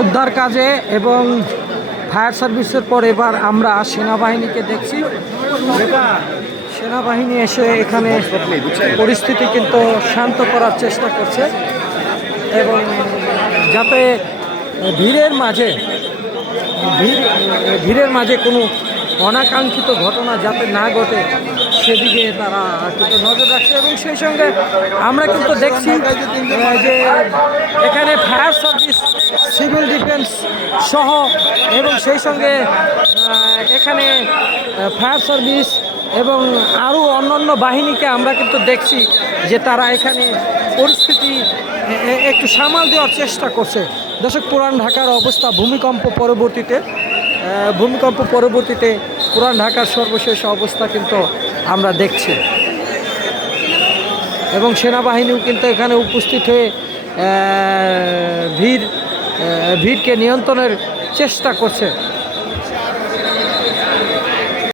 উদ্ধার কাজে এবং ফায়ার সার্ভিসের পর এবার আমরা সেনাবাহিনীকে দেখছি। সেনাবাহিনী এসে এখানে পরিস্থিতি কিন্তু শান্ত করার চেষ্টা করছে এবং যাতে ভিড়ের মাঝে, ভিড়, ভিড়ের মাঝে কোনো অনাকাঙ্ক্ষিত ঘটনা যাতে না ঘটে, সেদিকে তারা কিন্তু নজর রাখছে এবং সেই সঙ্গে আমরা কিন্তু দেখছি যে এখানে ফায়ার সার্ভিস ডিফেন্স সহ এবং সেই সঙ্গে এখানে ফায়ার সার্ভিস এবং আরও অন্যান্য বাহিনীকে আমরা কিন্তু দেখছি যে তারা এখানে পরিস্থিতি একটু সামাল দেওয়ার চেষ্টা করছে। দর্শক, পুরান ঢাকার অবস্থা ভূমিকম্প পরবর্তীতে ভূমিকম্প পরবর্তীতে পুরান ঢাকার সর্বশেষ অবস্থা কিন্তু আমরা দেখছি। এবং সেনাবাহিনীও কিন্তু এখানে উপস্থিত হয়ে ভিড় ভিড়কে নিয়ন্ত্রণের চেষ্টা করছে।